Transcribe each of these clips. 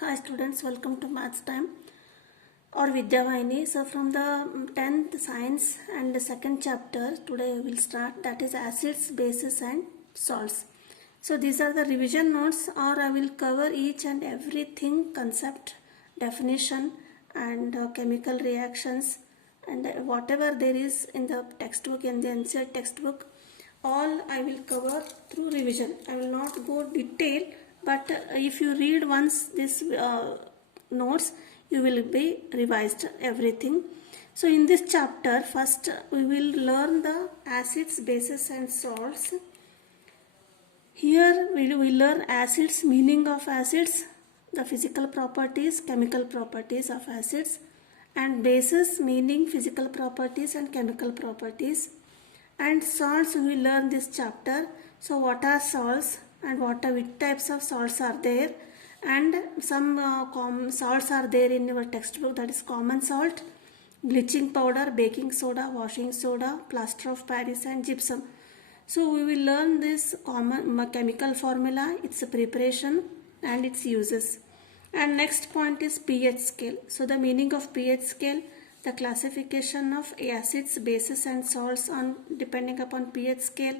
Hi students, welcome to Maths Time or Vidya Vaini. So from the 10th Science and the second chapter, today we will start, that is acids, bases and salts. So these are the revision notes, or I will cover each and everything, concept, definition and chemical reactions and whatever there is in the textbook, in the NCERT textbook, all I will cover through revision. I will not go detail, but if you read once this notes, you will be revised everything. So in this chapter, first we will learn the acids, bases and salts. Here we will learn acids, meaning of acids, the physical properties, chemical properties of acids, and bases, meaning, physical properties and chemical properties. And salts we will learn this chapter. So what are salts and which types of salts are there, and some salts are there in your textbook, that is common salt, bleaching powder, baking soda, washing soda, plaster of Paris and gypsum. So we will learn this common chemical formula, its preparation and its uses. And next point is pH scale. So the meaning of pH scale, the classification of acids, bases and salts on depending upon pH scale.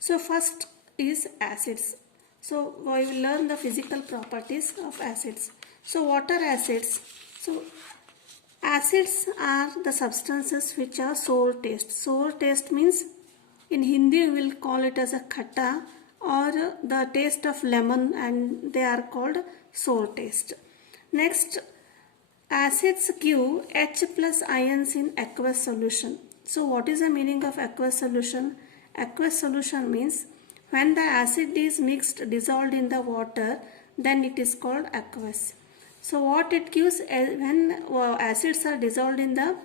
So first is acids. So we will learn the physical properties of acids. So what are acids? So acids are the substances which are sour taste. Sour taste means in Hindi we will call it as a khatta, or the taste of lemon, and they are called sour taste. Next, acids give H plus ions in aqueous solution. So what is the meaning of aqueous solution? Aqueous solution means when the acid is mixed, dissolved in the water, then it is called aqueous. So what it gives, when acids are dissolved in the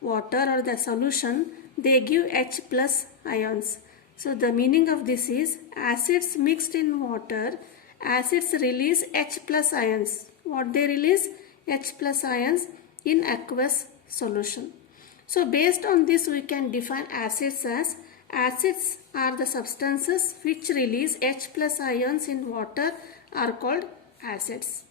water or the solution, they give H plus ions. So the meaning of this is acids mixed in water, acids release H plus ions. What they release? H plus ions in aqueous solution. So based on this we can define acids as acids are the substances which release H plus ions in water are called acids.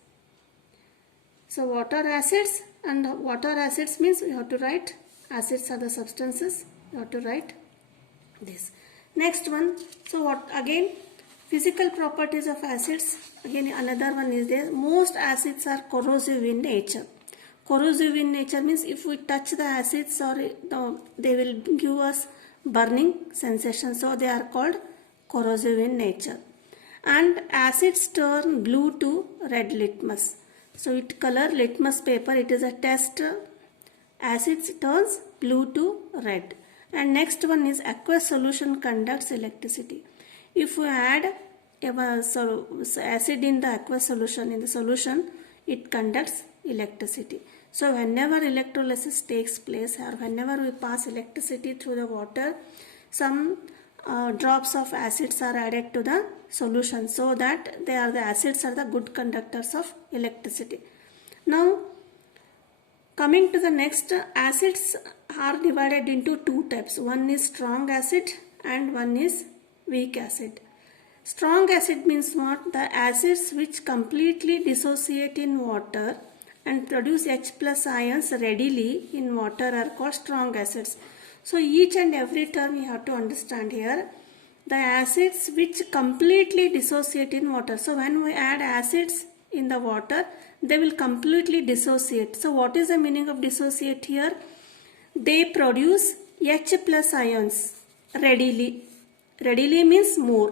So what are acids? And what are acids means you have to write acids are the substances, you have to write this. Next one, so what again, physical properties of acids, again another one is there. Most acids are corrosive in nature. Corrosive in nature means if we touch the acids, or they will give us burning sensation, so they are called corrosive in nature. And acids turn blue to red litmus. So it color litmus paper, it is a test. Acids turns blue to red. And next one is aqueous solution conducts electricity. If we add acid in the aqueous solution, it conducts electricity. So whenever electrolysis takes place, or whenever we pass electricity through the water, some drops of acids are added to the solution, so that the acids are the good conductors of electricity. Now coming to the next, acids are divided into two types. One is strong acid and one is weak acid. Strong acid means what? The acids which completely dissociate in water and produce H plus ions readily in water are called strong acids. So each and every term you have to understand here. The acids which completely dissociate in water. So when we add acids in the water, they will completely dissociate. So what is the meaning of dissociate here? They produce H plus ions readily. Readily means more.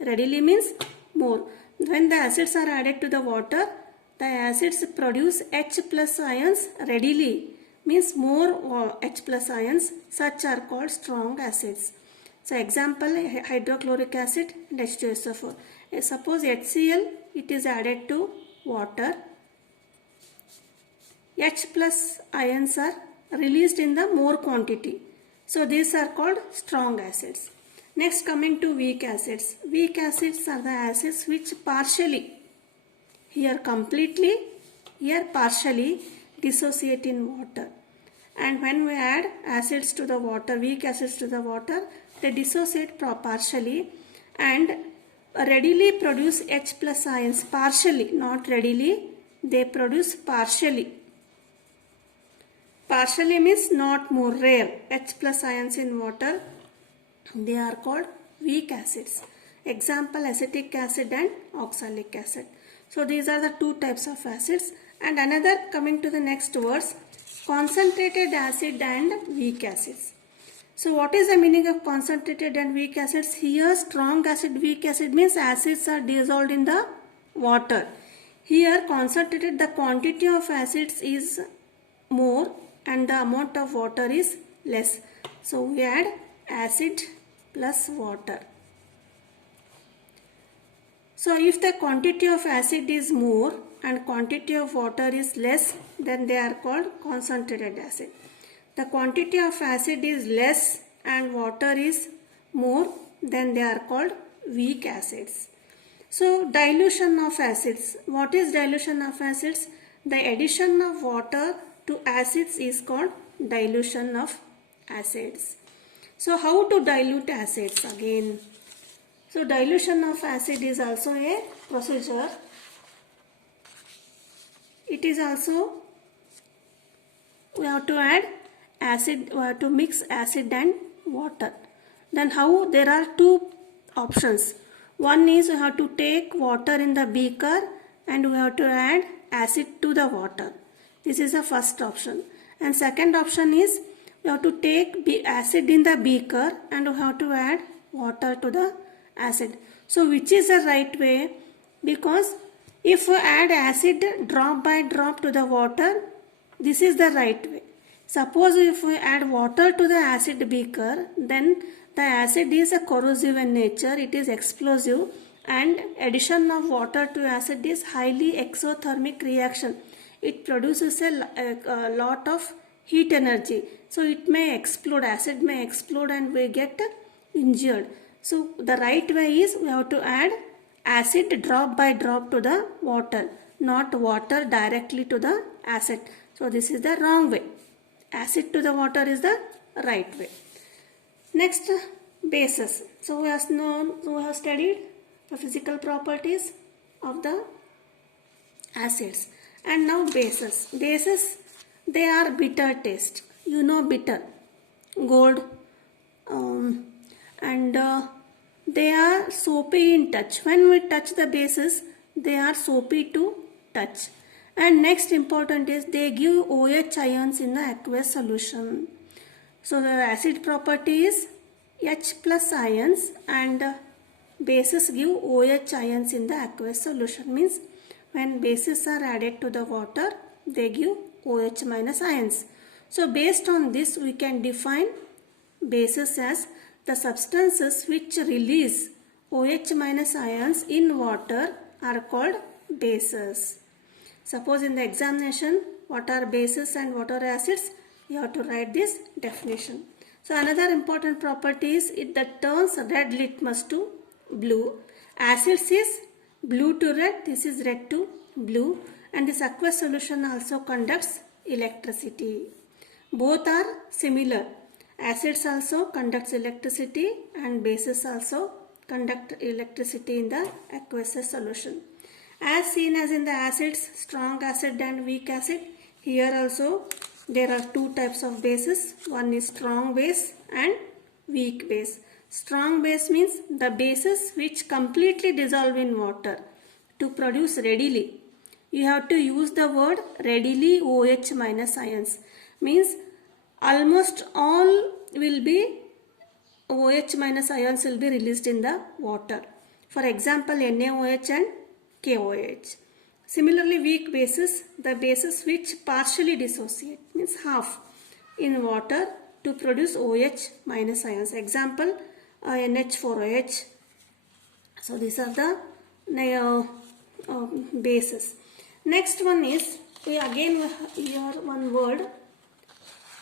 Readily means more. When the acids are added to the water, the acids produce H plus ions readily, means more H plus ions. Such are called strong acids. So example, hydrochloric acid and H2SO4. Suppose HCl, it is added to water. H plus ions are released in the more quantity. So these are called strong acids. Next, coming to weak acids. Weak acids are the acids which partially, here completely, here partially dissociate in water. And when we add acids to the water, weak acids to the water, they dissociate partially, and readily produce H plus ions partially, not readily, they produce partially. Partially means not more, rare. H plus ions in water, they are called weak acids. Example, acetic acid and oxalic acid. So these are the two types of acids. And another, coming to the next words, concentrated acid and weak acids. So what is the meaning of concentrated and weak acids? Here strong acid, weak acid means acids are dissolved in the water. Here concentrated, the quantity of acids is more and the amount of water is less. So we add acid plus water. So if the quantity of acid is more and quantity of water is less, then they are called concentrated acid. The quantity of acid is less and water is more, then they are called weak acids. So dilution of acids. What is dilution of acids? The addition of water to acids is called dilution of acids. So how to dilute acids again? So dilution of acid is also a procedure. It is also, we have to add acid, we have to mix acid and water. Then how? There are two options. One is we have to take water in the beaker and we have to add acid to the water. This is the first option. And second option is we have to take acid in the beaker and we have to add water to the acid. So which is the right way? Because if we add acid drop by drop to the water, this is the right way. Suppose if we add water to the acid beaker, then the acid is a corrosive in nature, it is explosive, and addition of water to acid is highly exothermic reaction. It produces a lot of heat energy. So it may explode, acid may explode and we get injured. So the right way is we have to add acid drop by drop to the water, not water directly to the acid. So this is the wrong way. Acid to the water is the right way. Next, bases. So we have studied the physical properties of the acids. And now bases. Bases, they are bitter taste. You know bitter, gold, and they are soapy in touch. When we touch the bases, they are soapy to touch. And next important is they give OH ions in the aqueous solution. So the acid property is H plus ions and bases give OH ions in the aqueous solution. Means when bases are added to the water, they give OH minus ions. So based on this, we can define bases as the substances which release OH minus ions in water are called bases. Suppose in the examination, what are bases and what are acids? You have to write this definition. So another important property is it that turns red litmus to blue. Acids is blue to red, this is red to blue, and this aqueous solution also conducts electricity. Both are similar. Acids also conducts electricity and bases also conduct electricity in the aqueous solution. As seen as in the acids, strong acid and weak acid, here also there are two types of bases. One is strong base and weak base. Strong base means the bases which completely dissolve in water to produce readily. You have to use the word readily OH minus ions. Means almost all will be OH minus ions will be released in the water. For example, NaOH and KOH. Similarly, weak bases, the bases which partially dissociate, means half, in water to produce OH minus ions. Example, NH4OH. So these are the bases. Next one is, here one word,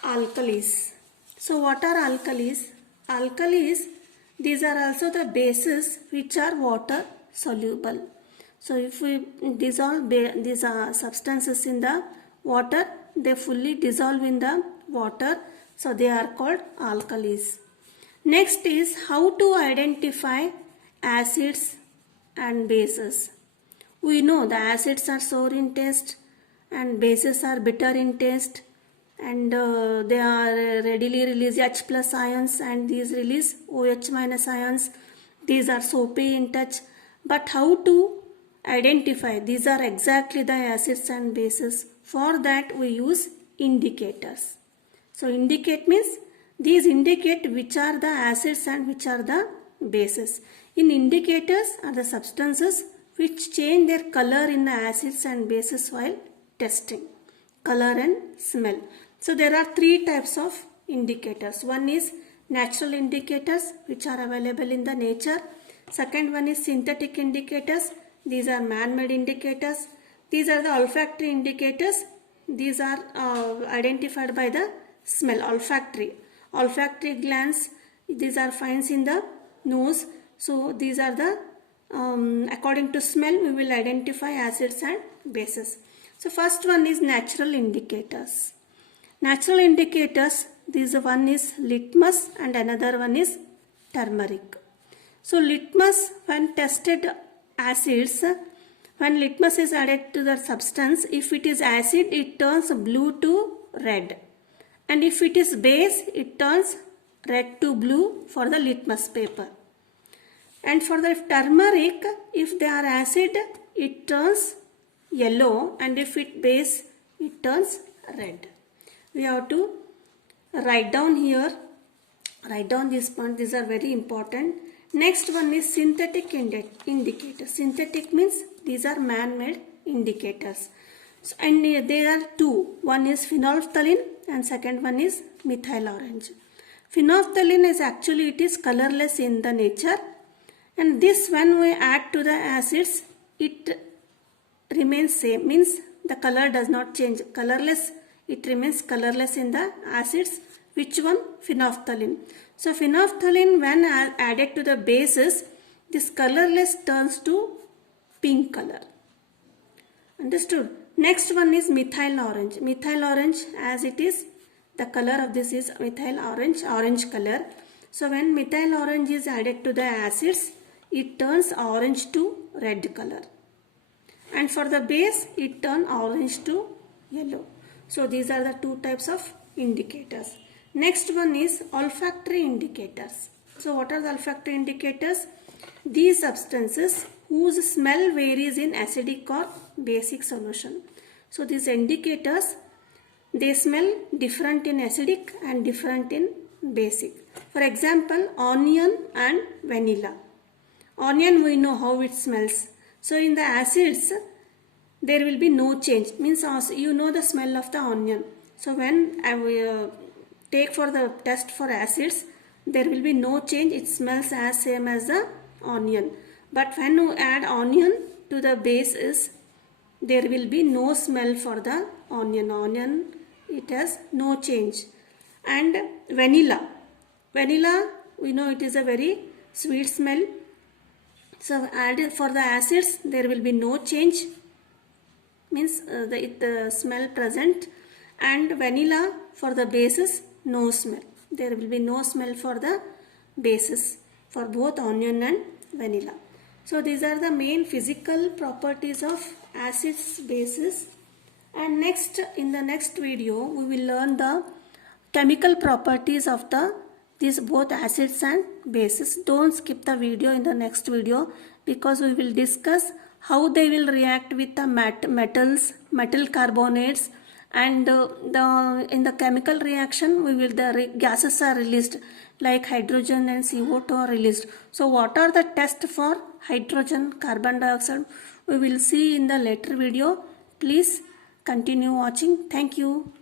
alkalis. So what are alkalis? Alkalis, these are also the bases which are water soluble. So if we dissolve these substances in the water, they fully dissolve in the water. So they are called alkalis. Next is how to identify acids and bases. We know the acids are sour in taste and bases are bitter in taste, and they are readily release H plus ions and these release OH minus ions. These are soapy in touch. But how to identify these are exactly the acids and bases? For that we use indicators. So indicate means these indicate which are the acids and which are the bases. In indicators are the substances which change their color in the acids and bases while testing. Color and smell. So there are three types of indicators. One is natural indicators which are available in the nature. Second one is synthetic indicators. These are man-made indicators. These are the olfactory indicators. These are identified by the smell, olfactory glands. These are finds in the nose. So these are the according to smell we will identify acids and bases. So first one is natural indicators. Natural indicators, this one is litmus and another one is turmeric. So litmus, when tested acids, when litmus is added to the substance, if it is acid it turns blue to red, and if it is base it turns red to blue for the litmus paper. And for the turmeric, if they are acid it turns yellow, and if it base it turns red. We have to write down here, write down this point, these are very important. Next one is synthetic indicators. Synthetic means these are man-made indicators. So, and there are two, one is phenolphthalein and second one is methyl orange. Phenolphthalein is actually it is colorless in the nature, and this when we add to the acids it remains same, means the color does not change, colorless, it remains colorless in the acids. Which one? Phenolphthalein. So phenolphthalein when added to the bases, this colorless turns to pink color. Understood? Next one is methyl orange. Methyl orange, as it is, the color of this is methyl orange, orange color. So when methyl orange is added to the acids, it turns orange to red color. And for the base, it turns orange to yellow. So these are the two types of indicators. Next one is olfactory indicators. So what are the olfactory indicators? These substances whose smell varies in acidic or basic solution. So these indicators, they smell different in acidic and different in basic. For example, onion and vanilla. Onion, we know how it smells. So in the acids, there will be no change. Means you know the smell of the onion. So when I will take for the test for acids, there will be no change. It smells as same as the onion. But when you add onion to the bases, there will be no smell for the onion. Onion, it has no change. And vanilla. Vanilla, we know it is a very sweet smell. So added for the acids, there will be no change. Means the smell present. And vanilla for the bases, no smell. There will be no smell for the bases for both onion and vanilla. So these are the main physical properties of acids, bases. And next, in the next video, we will learn the chemical properties of these both acids and bases. Don't skip the video in the next video, because we will discuss how they will react with the metals, metal carbonates, and in the chemical reaction the gases are released, like hydrogen and CO2 are released. So what are the tests for hydrogen, carbon dioxide? We will see in the later video. Please continue watching. Thank you.